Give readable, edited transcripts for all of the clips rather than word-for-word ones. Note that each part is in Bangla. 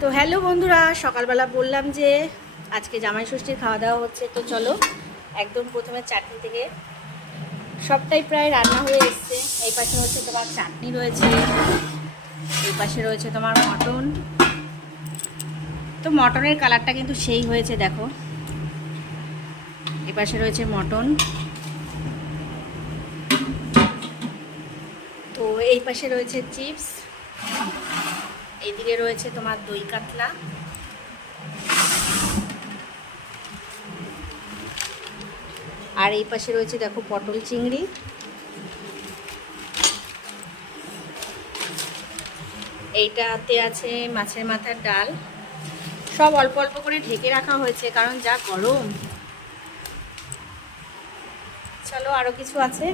তো হ্যালো বন্ধুরা, সকালবেলা বললাম যে আজকে জামাই ষষ্ঠীর খাওয়া দাওয়া হচ্ছে। তো চলো একদম প্রথমে চাটনি থেকে সবটাই প্রায় রান্না হয়ে এসছে। এই পাশে হচ্ছে তোমার চাটনি রয়েছে, এই পাশে রয়েছে তোমার মটন। তো মটনের কালারটা কিন্তু সেই হয়েছে, দেখো। এই পাশে রয়েছে মটন, তো এই পাশে রয়েছে চিপস, এইদিকে রয়েছে তোমার দই কাতলা, আর এই পাশে রয়েছে দেখো পটল চিংড়ি, এইটাতে আছে মাছের মাথার ডাল। সব অল্প অল্প করে ঢেকে রাখা হয়েছে কারণ যা গরম। চলো আরও কিছু আছে।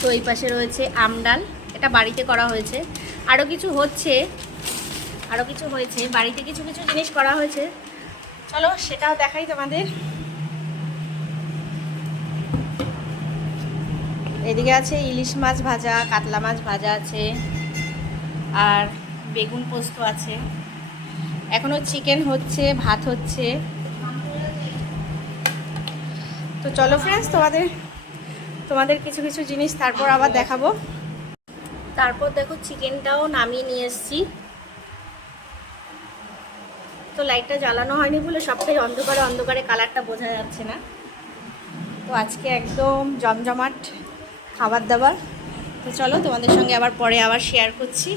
তো এই পাশে রয়েছে আম ডাল, এটা বাড়িতে করা হয়েছে। আরও কিছু হচ্ছে, আরও কিছু হয়েছে, বাড়িতে কিছু কিছু জিনিস করা হয়েছে। চলো সেটাও দেখাই তোমাদের। এদিকে আছে ইলিশ মাছ ভাজা, কাতলা মাছ ভাজা আছে, আর বেগুন পোস্ত আছে। এখনও চিকেন হচ্ছে, ভাত হচ্ছে। তো চলো ফ্রেন্ডস, তোমাদের কিছু কিছু জিনিস তারপর আবার দেখাবো। তারপর দেখো চিকেনটাও নামিয়ে নিয়ে এসেছি। তো লাইটটা জ্বালানো হয়নি বলে সবটাই অন্ধকারে অন্ধকারে, কালারটা বোঝা যাচ্ছে না। তো আজকে একদম জমজমাট খাবার দাবার। তো চলো তোমাদের সঙ্গে আবার পরে শেয়ার করছি।